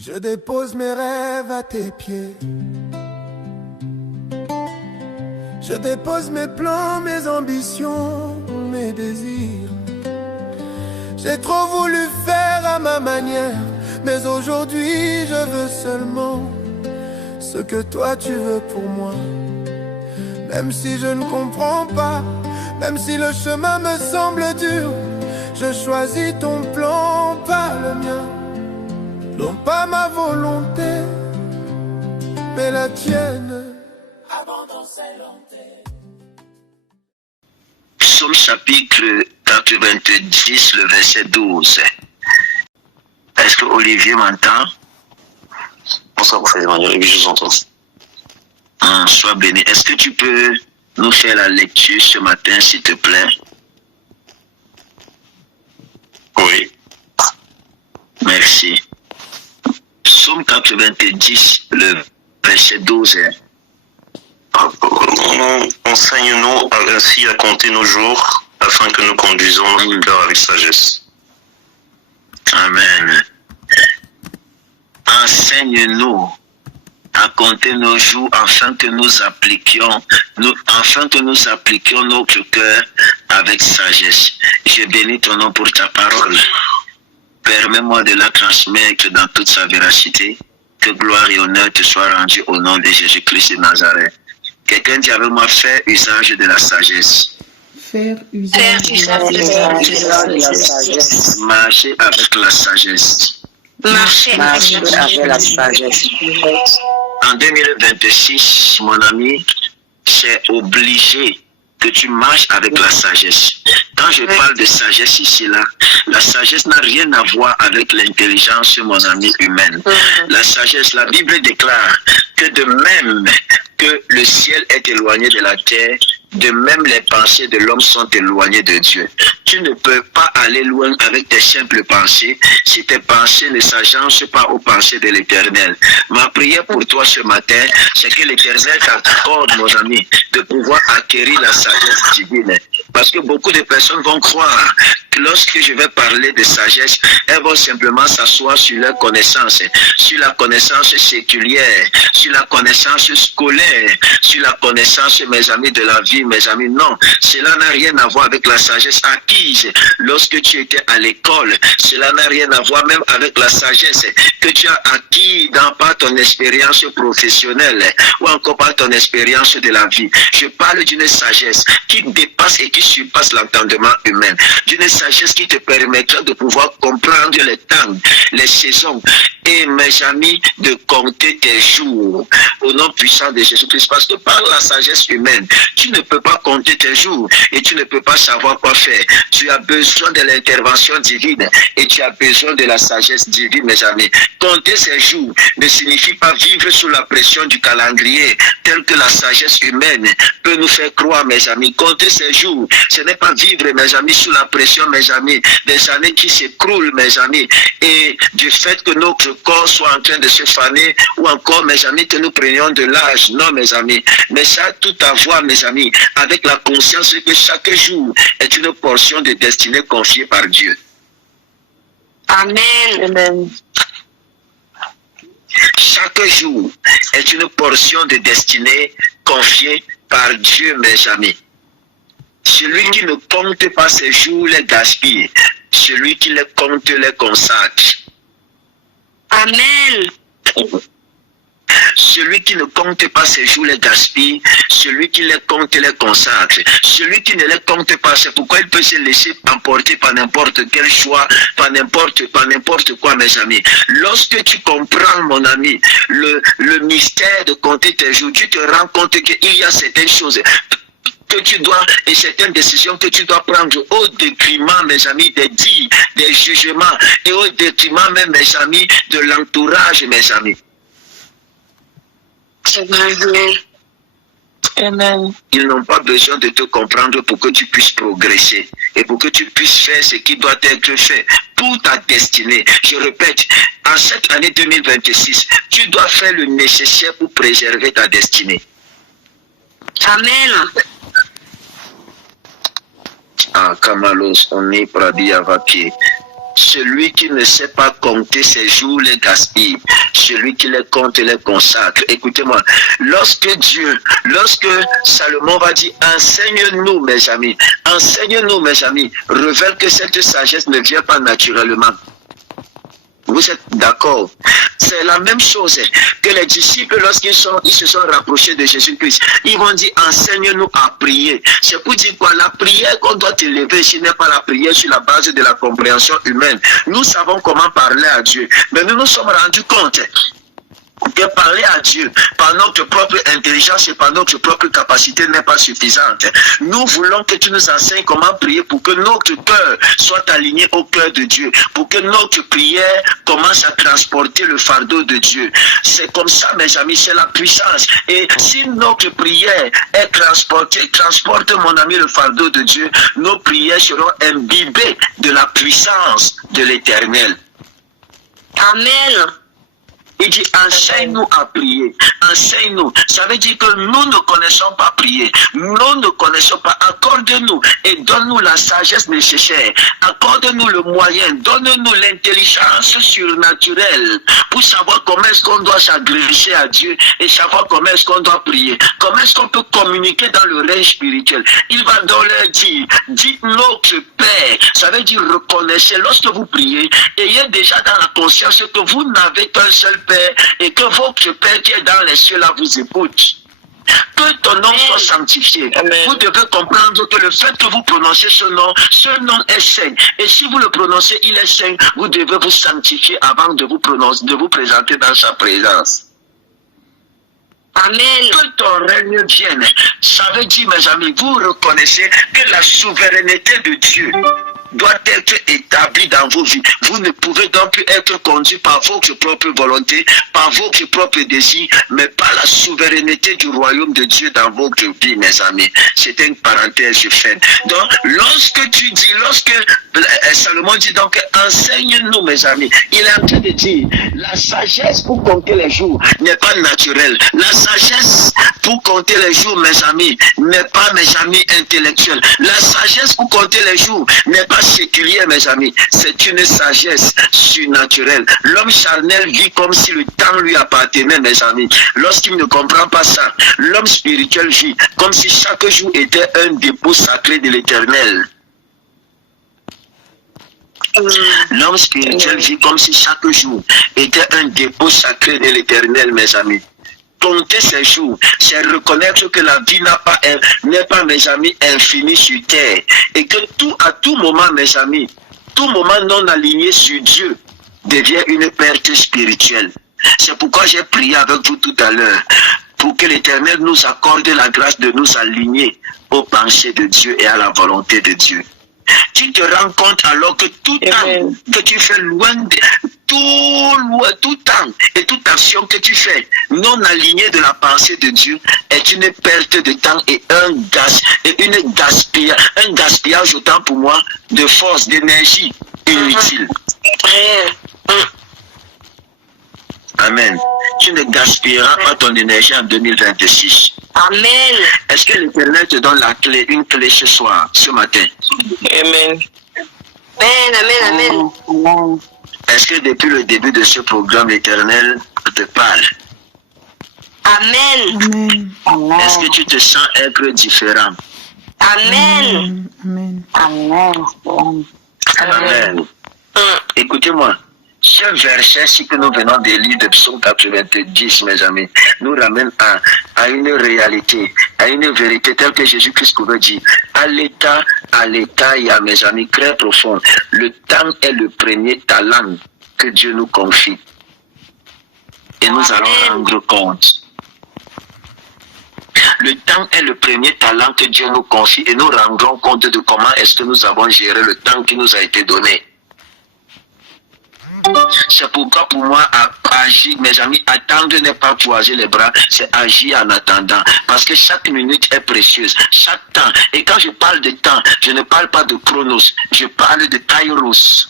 Je dépose mes rêves à tes pieds. Je dépose mes plans, mes ambitions, mes désirs. J'ai trop voulu faire à ma manière, mais aujourd'hui je veux seulement ce que toi tu veux pour moi. Même si je ne comprends pas, même si le chemin me semble dur, je choisis ton plan, pas le mien. Non pas ma volonté, mais la tienne. Abandon c'est l'onté. Psaume chapitre 90, le verset 12. Est-ce que Olivier m'entend? Bonsoir, prophète Emmanuel, oui, je vous entends. Sois béni. Est-ce que tu peux nous faire la lecture ce matin, s'il te plaît? Oui. Merci. Psaume 90, le verset 12. Enseigne-nous ainsi à compter nos jours, afin que nous conduisons notre cœur avec sagesse. Amen. Enseigne-nous à compter nos jours afin que nous appliquions notre cœur avec sagesse. Je bénis ton nom pour ta parole. Permets-moi de la transmettre dans toute sa véracité. Que gloire et honneur te soient rendus au nom de Jésus-Christ de Nazareth. Quelqu'un dit avec moi, faire usage de la sagesse. Faire usage de la sagesse. Marcher avec la sagesse. Marcher avec la sagesse. En 2026, mon ami, c'est obligé que tu marches avec la sagesse. Quand je parle de sagesse ici, là, la sagesse n'a rien à voir avec l'intelligence, mon ami, humaine. La sagesse, la Bible déclare que de même que le ciel est éloigné de la terre, de même les pensées de l'homme sont éloignées de Dieu. Tu ne peux pas aller loin avec tes simples pensées si tes pensées ne s'agencent pas aux pensées de l'Éternel. Ma prière pour toi ce matin, c'est que l'Éternel t'accorde, mon ami, de pouvoir acquérir la sagesse divine. Parce que beaucoup de personnes vont croire que lorsque je vais parler de sagesse, elles vont simplement s'asseoir sur leur connaissance, sur la connaissance séculière, sur la connaissance scolaire, sur la connaissance, mes amis, de la vie, mes amis. Non, cela n'a rien à voir avec la sagesse acquise lorsque tu étais à l'école. Cela n'a rien à voir même avec la sagesse que tu as acquis par ton expérience professionnelle ou encore par ton expérience de la vie. Je parle d'une sagesse qui dépasse et qui surpasse l'entendement humain. D'une sagesse qui te permettra de pouvoir comprendre les temps, les saisons et, mes amis, de compter tes jours au nom puissant de Jésus-Christ. Parce que par la sagesse humaine, tu ne peux pas compter tes jours et tu ne peux pas savoir quoi faire. Tu as besoin de l'intervention divine et tu as besoin de la sagesse divine, mes amis. Compter ses jours ne signifie pas vivre sous la pression du calendrier tel que la sagesse humaine peut nous faire croire, mes amis. Compter ses jours, ce n'est pas vivre, mes amis, sous la pression, mes amis, des années qui s'écroulent, mes amis, et du fait que notre corps soit en train de se faner ou encore, mes amis, que nous prenions de l'âge. Non, mes amis, mais ça a tout à voir, mes amis, avec la conscience que chaque jour est une portion de destinée confiée par Dieu. Amen. Chaque jour est une portion de destinée confiée par Dieu, mes amis. Celui qui ne compte pas ses jours les gaspille. Celui qui les compte les consacre. Amen. Celui qui ne compte pas ses jours les gaspille, celui qui les compte les consacre. Celui qui ne les compte pas, c'est pourquoi il peut se laisser emporter par n'importe quel choix, par n'importe quoi, mes amis. Lorsque tu comprends, mon ami, le mystère de compter tes jours, tu te rends compte qu'il y a certaines choses que tu dois, et certaines décisions que tu dois prendre au détriment, mes amis, des dits, des jugements, et au détriment même, mes amis, de l'entourage, mes amis. Amen. Ils n'ont pas besoin de te comprendre pour que tu puisses progresser et pour que tu puisses faire ce qui doit être fait pour ta destinée. Je répète, en cette année 2026, tu dois faire le nécessaire pour préserver ta destinée. Amen. Ah, Kamalos, on est pradi avaki. Celui qui ne sait pas compter ses jours les gaspille. Celui qui les compte les consacre. Écoutez-moi, lorsque Salomon va dire, enseigne-nous mes amis, révèle que cette sagesse ne vient pas naturellement. Vous êtes d'accord? C'est la même chose que les disciples, lorsqu'ils se sont rapprochés de Jésus-Christ, ils vont dire, enseigne-nous à prier. C'est pour dire quoi? La prière qu'on doit élever, ce n'est pas la prière sur la base de la compréhension humaine. Nous savons comment parler à Dieu, mais nous nous sommes rendus compte que parler à Dieu par notre propre intelligence et par notre propre capacité n'est pas suffisante. Nous voulons que tu nous enseignes comment prier pour que notre cœur soit aligné au cœur de Dieu, pour que notre prière commence à transporter le fardeau de Dieu. C'est comme ça, mes amis, c'est la puissance. Et si notre prière est transporte, mon ami, le fardeau de Dieu, nos prières seront imbibées de la puissance de l'Éternel. Amen. Il dit, enseigne-nous à prier. Enseigne-nous. Ça veut dire que nous ne connaissons pas prier. Nous ne connaissons pas. Accorde-nous et donne-nous la sagesse nécessaire. Accorde-nous le moyen. Donne-nous l'intelligence surnaturelle pour savoir comment est-ce qu'on doit s'adresser à Dieu et savoir comment est-ce qu'on doit prier. Comment est-ce qu'on peut communiquer dans le règne spirituel. Il va donc leur dire, dites notre Père. Ça veut dire reconnaissez. Lorsque vous priez, ayez déjà dans la conscience que vous n'avez qu'un seul Père et que votre Père qui est dans les cieux là vous écoute. Que ton nom soit sanctifié. Amen. Vous devez comprendre que le fait que vous prononcez ce nom est saint. Et si vous le prononcez, il est saint, vous devez vous sanctifier avant de vous présenter dans sa présence. Amen. Que ton règne vienne. Ça veut dire, mes amis, vous reconnaissez que la souveraineté de Dieu doit être établie dans vos vies. Vous ne pouvez donc plus être conduit par votre propre volonté, par votre propre désir, mais par la souveraineté du royaume de Dieu dans votre vie, mes amis. C'est une parenthèse, je fais. Donc, lorsque Salomon dit donc, enseigne-nous, mes amis, il est en train de dire, la sagesse pour compter les jours n'est pas naturelle. La sagesse pour compter les jours, mes amis, n'est pas, mes amis, intellectuelle. La sagesse pour compter les jours n'est pas séculière, mes amis. C'est une sagesse surnaturelle. L'homme charnel vit comme si le temps lui appartenait, mes amis. Lorsqu'il ne comprend pas ça, l'homme spirituel vit comme si chaque jour était un dépôt sacré de l'Éternel. L'homme spirituel vit comme si chaque jour était un dépôt sacré de l'Éternel, mes amis. Compter ses jours, c'est reconnaître que la vie n'est pas, mes amis, infinie sur terre. Et que à tout moment, mes amis, tout moment non aligné sur Dieu devient une perte spirituelle. C'est pourquoi j'ai prié avec vous tout à l'heure, pour que l'Éternel nous accorde la grâce de nous aligner aux pensées de Dieu et à la volonté de Dieu. Tu te rends compte alors que tout temps que tu fais tout temps et toute action que tu fais non alignée de la pensée de Dieu est une perte de temps et un gaspillage autant pour moi de force, d'énergie inutile. Amen. Tu ne gaspilleras pas ton énergie en 2026. Amen. Est-ce que l'Éternel te donne une clé ce soir, ce matin? Amen. Amen. Amen. Est-ce que depuis le début de ce programme, l'Éternel te parle? Amen. Est-ce que tu te sens être différent? Amen. Amen. Écoutez-moi. Ce verset-ci que nous venons de lire de Psaume 90, mes amis, nous ramène à une réalité, à une vérité telle que Jésus-Christ pouvait dire. À l'état, il y a, mes amis, très profond. Le temps est le premier talent que Dieu nous confie. Et nous allons rendre compte. Le temps est le premier talent que Dieu nous confie et nous rendrons compte de comment est-ce que nous avons géré le temps qui nous a été donné. C'est pourquoi pour moi, agir, mes amis, attendre n'est pas croiser les bras, c'est agir en attendant. Parce que chaque minute est précieuse, chaque temps. Et quand je parle de temps, je ne parle pas de chronos, je parle de kairos.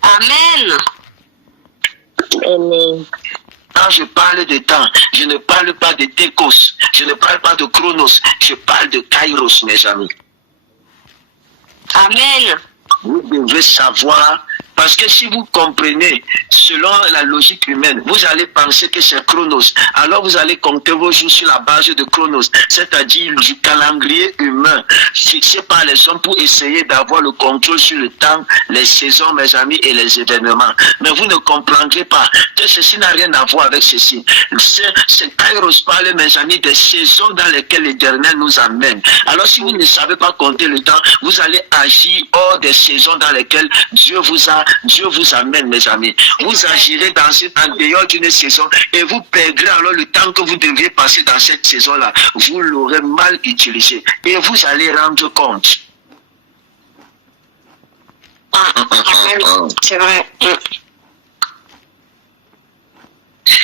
Amen. Quand je parle de temps, je ne parle pas de tekos, je ne parle pas de chronos, je parle de kairos, mes amis. Amen. Vous devez savoir Parce que si vous comprenez, selon la logique humaine, vous allez penser que c'est Chronos. Alors vous allez compter vos jours sur la base de Chronos, c'est-à-dire du calendrier humain fixé par les hommes pour essayer d'avoir le contrôle sur le temps, les saisons, mes amis, et les événements. Mais vous ne comprendrez pas que ceci n'a rien à voir avec ceci. C'est Kairos parle, mes amis, des saisons dans lesquelles l'Éternel nous amène. Alors si vous ne savez pas compter le temps, vous allez agir hors des saisons dans lesquelles Dieu vous amène, mes amis. Vous agirez en dehors d'une saison et vous perdrez alors le temps que vous devriez passer dans cette saison-là. Vous l'aurez mal utilisé et vous allez rendre compte. C'est vrai.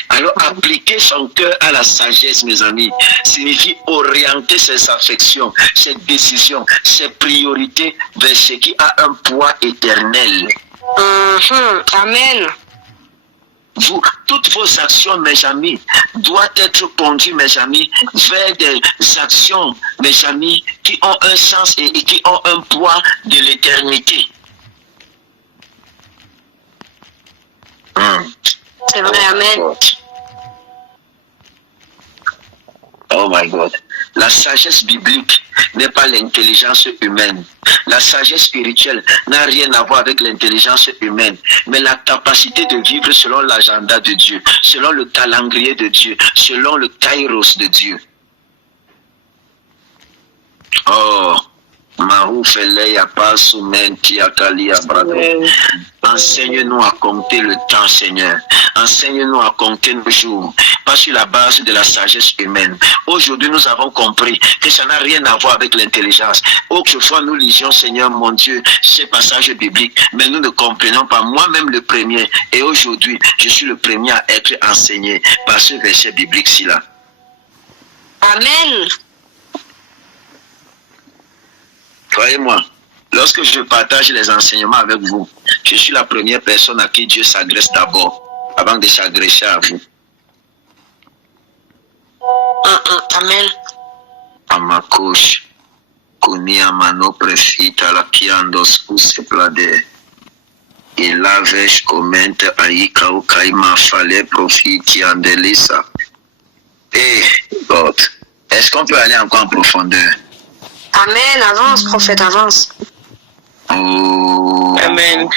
Alors, appliquer son cœur à la sagesse, mes amis, signifie orienter ses affections, ses décisions, ses priorités vers ce qui a un poids éternel. Amen. Toutes vos actions, mes amis, doivent être conduites, mes amis, vers des actions, mes amis, qui ont un sens et qui ont un poids de l'éternité. C'est vrai, amen. Oh my God. La sagesse biblique n'est pas l'intelligence humaine. La sagesse spirituelle n'a rien à voir avec l'intelligence humaine, mais la capacité de vivre selon l'agenda de Dieu, selon le calendrier de Dieu, selon le kairos de Dieu. Oh, enseigne-nous à compter le temps, Seigneur. Enseigne-nous à compter nos jours, pas sur la base de la sagesse humaine. Aujourd'hui, nous avons compris que ça n'a rien à voir avec l'intelligence. Autrefois, nous lisions, Seigneur mon Dieu, ces passages bibliques, mais nous ne comprenons pas, moi-même le premier. Et aujourd'hui, je suis le premier à être enseigné par ce verset biblique-ci là. Amen. Croyez-moi, lorsque je partage les enseignements avec vous, je suis la première personne à qui Dieu s'adresse d'abord, avant de s'adresser à vous. Amen. Amakosh, Kuni Amano Prefita, la Kiandos, Useplade, et Lavesh commente Aïka ou Kaima Fale Profiti Andelisa. Eh, God, est-ce qu'on peut aller encore en profondeur? Amen, avance, prophète, avance. Oh. Amen.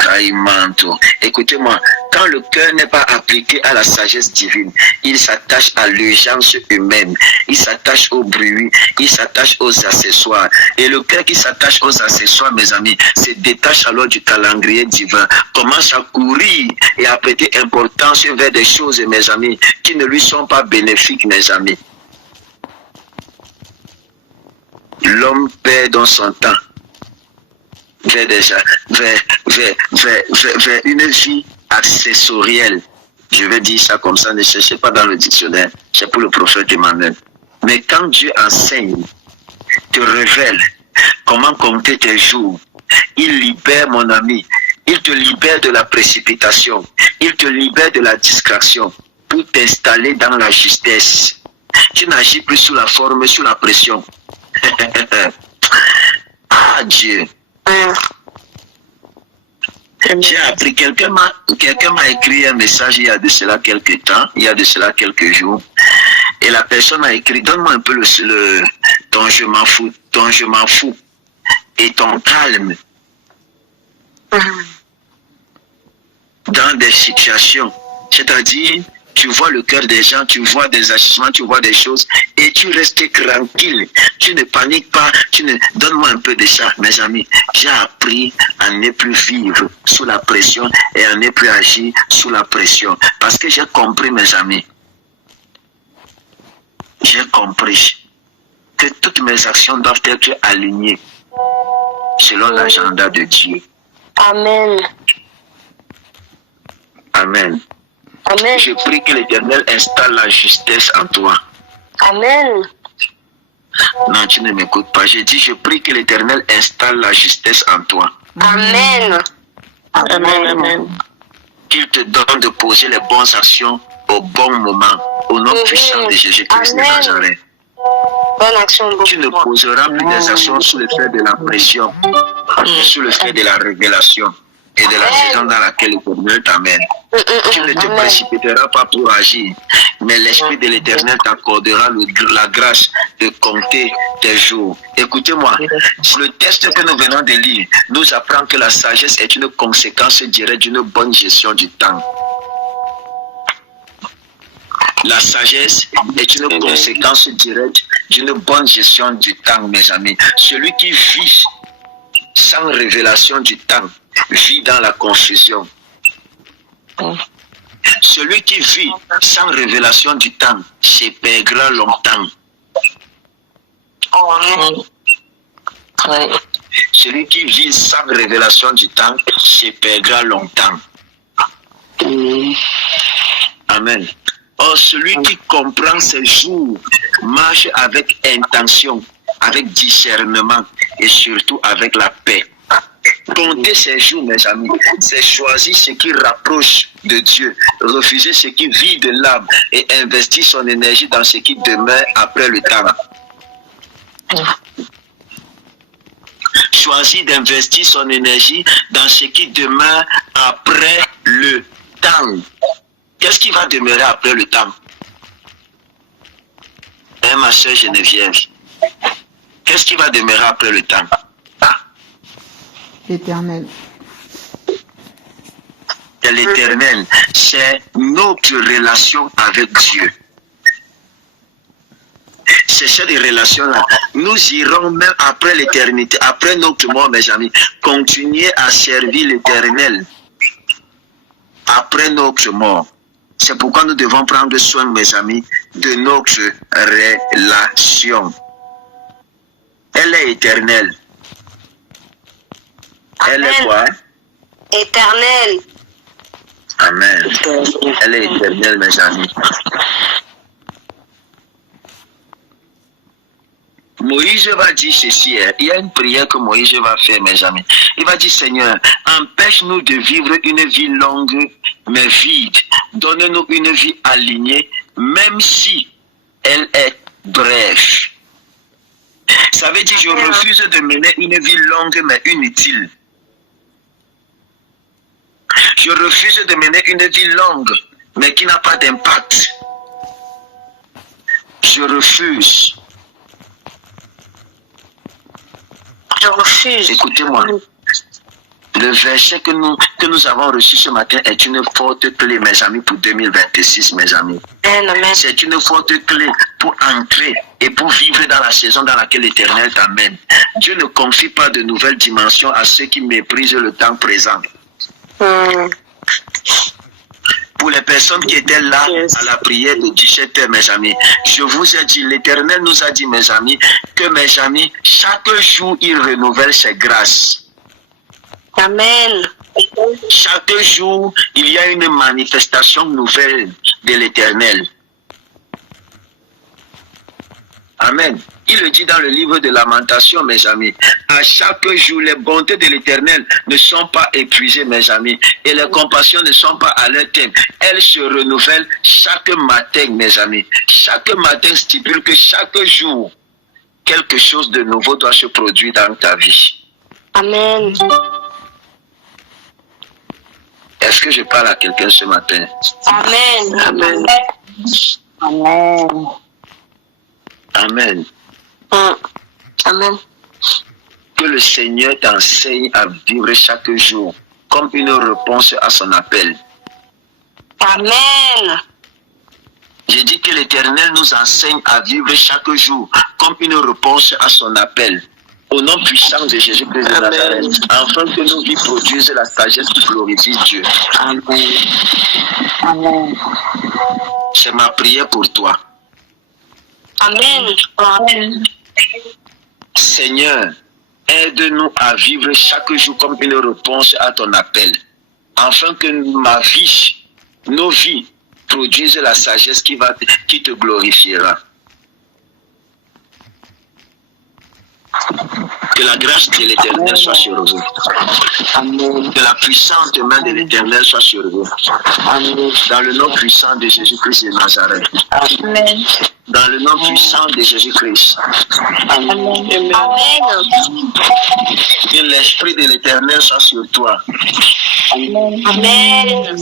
Caïmanto. Écoutez-moi, quand le cœur n'est pas appliqué à la sagesse divine, il s'attache à l'urgence humaine, il s'attache au bruit, il s'attache aux accessoires. Et le cœur qui s'attache aux accessoires, mes amis, se détache alors du calendrier divin, commence à courir et à prêter importance vers des choses, mes amis, qui ne lui sont pas bénéfiques, mes amis. L'homme perd dans son temps vers une vie accessorielle. Je vais dire ça comme ça, ne cherchez pas dans le dictionnaire, c'est pour le prophète Emmanuel. Mais quand Dieu enseigne, te révèle comment compter tes jours, il libère, mon ami, il te libère de la précipitation, il te libère de la distraction pour t'installer dans la justesse. Tu n'agis plus sous la forme, sous la pression. Ah Dieu. J'ai appris, quelqu'un m'a écrit un message il y a de cela quelques temps, il y a de cela quelques jours, et la personne a écrit, donne-moi un peu ton je m'en fous, et ton calme dans des situations, c'est-à-dire, tu vois le cœur des gens, tu vois des agissements, tu vois des choses, et tu restes tranquille. Tu ne paniques pas, donne-moi un peu de ça, mes amis. J'ai appris à ne plus vivre sous la pression et à ne plus agir sous la pression. Parce que j'ai compris, mes amis. J'ai compris que toutes mes actions doivent être alignées selon l'agenda de Dieu. Amen. Amen. Amen. Je prie que l'Éternel installe la justesse en toi. Amen. Non, tu ne m'écoutes pas. J'ai dit, je prie que l'Éternel installe la justesse en toi. Amen. Amen. Amen. Qu'il te donne de poser les bonnes actions au bon moment, au nom puissant de Jésus-Christ de Nazareth. Bonne action. Tu ne poseras plus des actions sous l'effet de la pression. Sous le fait de la révélation et de la saison dans laquelle l'Éternel t'amène. Tu ne te précipiteras pas pour agir, mais l'Esprit de l'Éternel t'accordera la grâce de compter tes jours. Écoutez-moi, le texte que nous venons de lire nous apprend que la sagesse est une conséquence directe d'une bonne gestion du temps. La sagesse est une conséquence directe d'une bonne gestion du temps, mes amis. Celui qui vit sans révélation du temps vit dans la confusion. Celui qui vit sans révélation du temps se perdra longtemps. Celui qui vit sans révélation du temps se perdra longtemps. Amen. Or, celui qui comprend ses jours marche avec intention, avec discernement et surtout avec la paix. Compter ses jours, mes amis, c'est choisir ce qui rapproche de Dieu, refuser ce qui vide l'âme et investir son énergie dans ce qui demeure après le temps. Choisir d'investir son énergie dans ce qui demeure après le temps. Qu'est-ce qui va demeurer après le temps? Ma soeur Geneviève, qu'est-ce qui va demeurer après le temps? L'éternel. C'est l'éternel, c'est notre relation avec Dieu. C'est cette relation-là. Nous irons même après l'éternité, après notre mort, mes amis, continuer à servir l'éternel après notre mort. C'est pourquoi nous devons prendre soin, mes amis, de notre relation. Elle est éternelle. Elle est quoi? Éternelle. Amen. Elle est éternelle, mes amis. Moïse va dire ceci, il y a une prière que Moïse va faire, mes amis. Il va dire, Seigneur, empêche-nous de vivre une vie longue, mais vide. Donne-nous une vie alignée, même si elle est brève. Ça veut dire, je refuse de mener une vie longue, mais inutile. Je refuse de mener une vie longue, mais qui n'a pas d'impact. Je refuse. Je refuse. Écoutez-moi. Le verset que nous avons reçu ce matin est une forte clé, mes amis, pour 2026, mes amis. Amen. C'est une forte clé pour entrer et pour vivre dans la saison dans laquelle l'Éternel t'amène. Dieu ne confie pas de nouvelles dimensions à ceux qui méprisent le temps présent. Pour les personnes qui étaient là à la prière de 17h, mes amis, je vous ai dit, l'Éternel nous a dit, mes amis, que mes amis, chaque jour, il renouvelle ses grâces. Amen. Chaque jour, il y a une manifestation nouvelle de l'Éternel. Amen. Il le dit dans le livre de Lamentation, mes amis. À chaque jour, les bontés de l'Éternel ne sont pas épuisées, mes amis. Et les compassions ne sont pas à leur terme. Elles se renouvellent chaque matin, mes amis. Chaque matin stipule que chaque jour, quelque chose de nouveau doit se produire dans ta vie. Amen. Est-ce que je parle à quelqu'un ce matin? Amen. Amen. Amen. Amen. Amen. Que le Seigneur t'enseigne à vivre chaque jour comme une réponse à son appel. Amen. J'ai dit que l'Éternel nous enseigne à vivre chaque jour comme une réponse à son appel. Au nom puissant de Jésus-Christ de Nazareth, afin que nos vies produisent la sagesse qui glorifie Dieu. Amen. Amen. C'est ma prière pour toi. Amen. Amen. Seigneur, aide-nous à vivre chaque jour comme une réponse à ton appel, afin que ma vie, nos vies, produisent la sagesse qui te glorifiera. Que la grâce de l'Éternel soit sur vous. Amen. Que la puissante main de l'Éternel soit sur vous. Amen. Dans le nom puissant de Jésus-Christ de Nazareth. Amen. Dans le nom puissant de Jésus-Christ. Amen. Que l'Esprit de l'Éternel soit sur toi. Amen.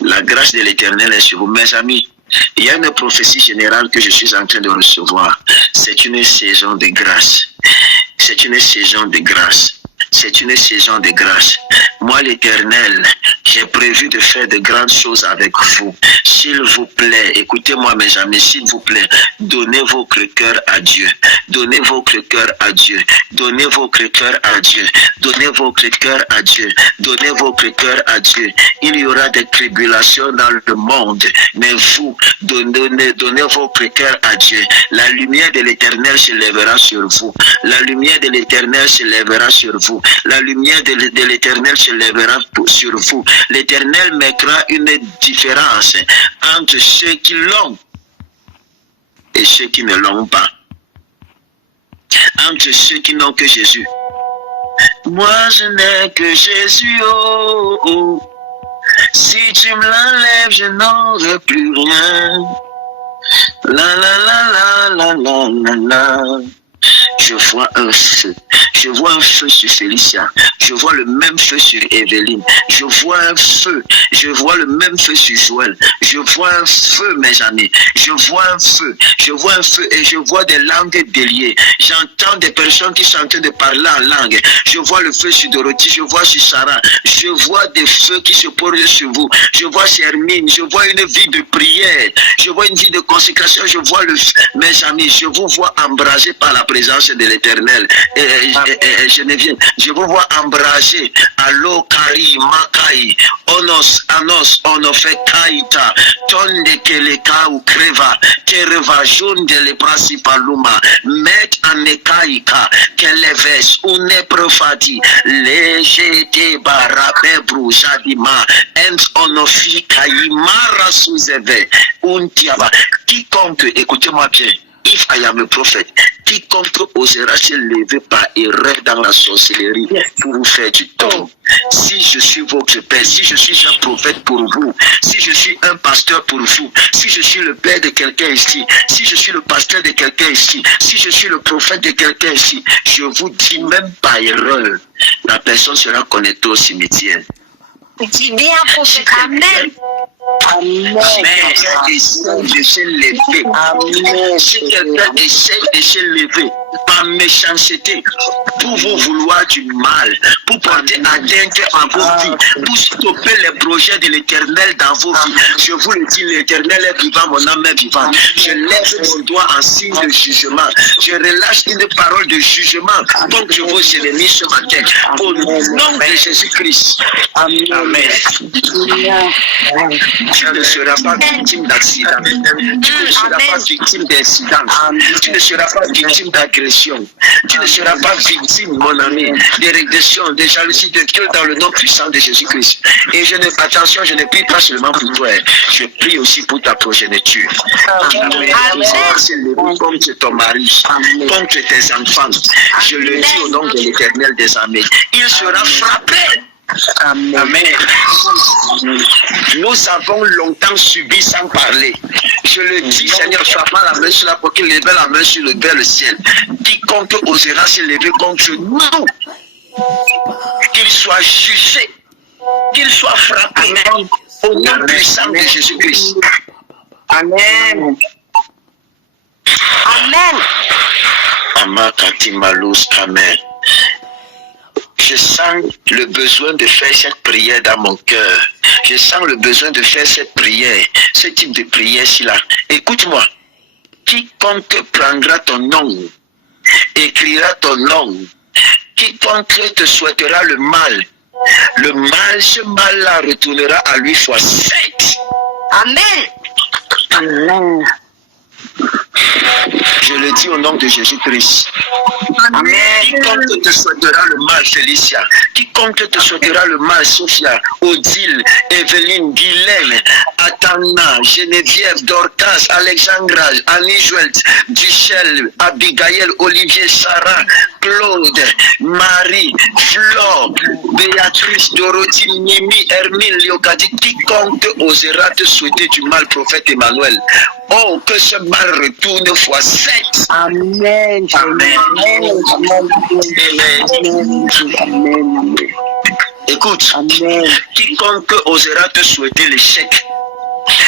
La grâce de l'Éternel est sur vous. Mes amis, il y a une prophétie générale que je suis en train de recevoir. C'est une saison de grâce. C'est une saison de grâce. C'est une saison de grâce. Moi, l'Éternel, j'ai prévu de faire de grandes choses avec vous. S'il vous plaît, écoutez-moi mes amis, s'il vous plaît, donnez votre cœur à Dieu. Donnez votre cœur à Dieu. Donnez votre cœur à Dieu. Donnez votre cœur à Dieu. Donnez votre cœur à Dieu. Il y aura des tribulations dans le monde, mais vous, donnez votre cœur à Dieu. La lumière de l'Éternel se lèvera sur vous. La lumière de l'Éternel se lèvera sur vous. La lumière de l'Éternel se lèvera sur vous. L'Éternel mettra une différence entre ceux qui l'ont et ceux qui ne l'ont pas. Entre ceux qui n'ont que Jésus. Moi je n'ai que Jésus, oh, oh. Si tu me l'enlèves, je n'aurai plus rien. La la la la la la la la. Je vois un feu. Je vois un feu sur Félicia. Je vois le même feu sur Evelyne. Je vois un feu. Je vois le même feu sur Joël. Je vois un feu, mes amis. Je vois un feu. Je vois un feu et je vois des langues déliées. J'entends des personnes qui sont en train de parler en langue. Je vois le feu sur Dorothy. Je vois sur Sarah. Je vois des feux qui se posent sur vous. Je vois sur Hermine. Je vois une vie de prière. Je vois une vie de consécration. Je vois mes amis. Je vous vois embrasés par la présence de l'Éternel. Geneviève, je vous vois embrasé. Allo, Kari, Makai, Onos, Anos, Onofe, Kaita, Tonde, Keleka ou Kreva, Kereva, Jaune de le Principaluma, Met Anekaika, Keleves, Une Profati, Légete, Barabe, Brujadima, Ens, Onofi, Kaimara, Souzeve, Untiava. Quiconque, écoutez-moi bien. If I am a prophet, quiconque osera se lever par erreur dans la sorcellerie pour vous faire du tort. Si je suis votre père, si je suis un prophète pour vous, si je suis un pasteur pour vous, si je suis le père de quelqu'un ici, si je suis le pasteur de quelqu'un ici, si je suis le prophète de quelqu'un ici, je vous dis même par erreur, la personne sera connectée au cimetière. Dis bien, prophète. Amen. Amen. Si quelqu'un essaie de se lever par méchanceté pour vous vouloir du mal, pour porter atteinte à vos vies, pour stopper les projets de l'Éternel dans vos vies, je vous le dis, l'Éternel est vivant, mon âme est vivante. Je lève mon doigt en signe de jugement. Je relâche une parole de jugement contre vos ennemis ce matin. Au nom de Jésus-Christ. Amen. Tu ne seras pas victime d'accident. Tu ne seras pas victime d'incident. Tu ne seras pas victime d'agression. Tu ne seras pas victime, mon ami, de régression, de jalousie de Dieu dans le nom puissant de Jésus-Christ. Et attention, je ne prie pas seulement pour toi. Je prie aussi pour ta progéniture. Contre ton mari, contre tes enfants. Je le dis au nom de l'Éternel des armées. Il sera frappé. Amen. Nous avons longtemps subi sans parler. Je le dis, Seigneur, frappant la main sur la pour qu'il lève la main sur le ciel. Quiconque osera se lever contre nous, qu'il soit jugé, qu'il soit frappé au nom puissant de Jésus-Christ. Amen. Amen. Amakatimalus, amen. Je sens le besoin de faire cette prière dans mon cœur. Je sens le besoin de faire cette prière, ce type de prière-ci-là. Écoute-moi. Quiconque prendra ton nom, écrira ton nom, quiconque te souhaitera le mal, ce mal-là retournera à lui fois 7. Amen. Amen. Je le dis au nom de Jésus-Christ. Amen. Quiconque te souhaitera le mal, Félicia. Quiconque te souhaitera le mal, Sophia, Odile, Evelyne, Guylaine, Atana, Geneviève, Dorcas, Alexandra, Annie Joël, Duchel, Abigail, Olivier, Sarah, Claude, Marie, Flore, Béatrice, Dorothy, Mimi, Hermine, Léocadie. Quiconque osera te souhaiter du mal, prophète Emmanuel, Oh, que ce mal retourne fois 7. Amen. Amen. Amen. Écoute, Amen. quiconque osera te souhaiter l'échec,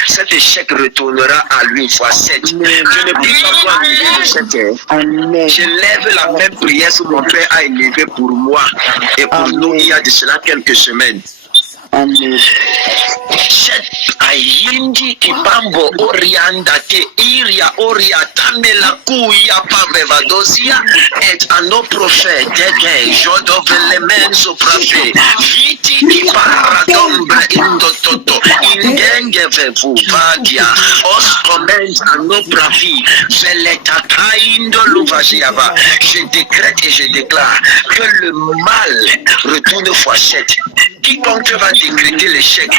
cet échec retournera à lui fois 7. Je ne prie pas pour annuler l'échec. Amen. Je lève la même prière que mon Père a élevée pour moi et pour nous il y a de cela quelques semaines. Amen. Ayindi kipambo orianda te iria oriata melakuya pavevadosia et ano prophète que jodovelemen soprafe viti kipara dombre indototo ingenge vevuvadia oscoment ano pravi veletaka indo luvagiava. Je décrète et je déclare que le mal retourne fois 7. Quiconque va décréter l'échec,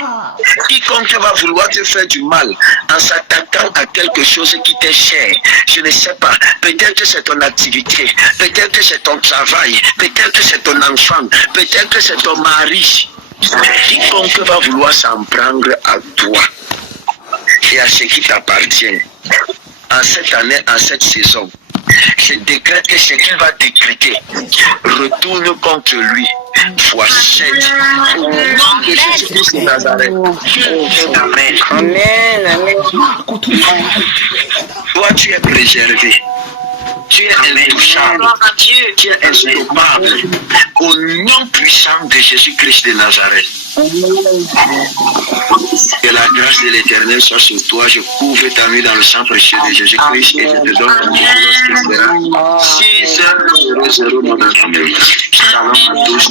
quiconque va vouloir te faire du mal en s'attaquant à quelque chose qui t'est cher, je ne sais pas, peut-être que c'est ton activité, peut-être que c'est ton travail, peut-être que c'est ton enfant, peut-être que c'est ton mari. Quiconque va vouloir s'en prendre à toi et à ce qui t'appartient en cette année, en cette saison, je décrète que ce qu'il va décréter retourne contre lui fois 7 au nom de Jésus-Christ de Nazareth. Amen. Amen. Amen. Toi, tu es préservé. Tu es intouchable. Tu es instoppable. Au nom puissant de Jésus-Christ de Nazareth. Que la grâce de l'Éternel soit sur toi. Je couvre ta nuit dans le sang précieux de Jésus-Christ et je te donne mon nom. 6h00 mon ami. Shalom à tous.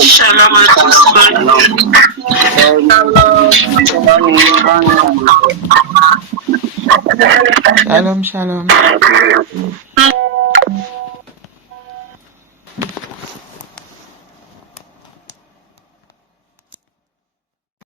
Shalom à tous. Shalom, shalom.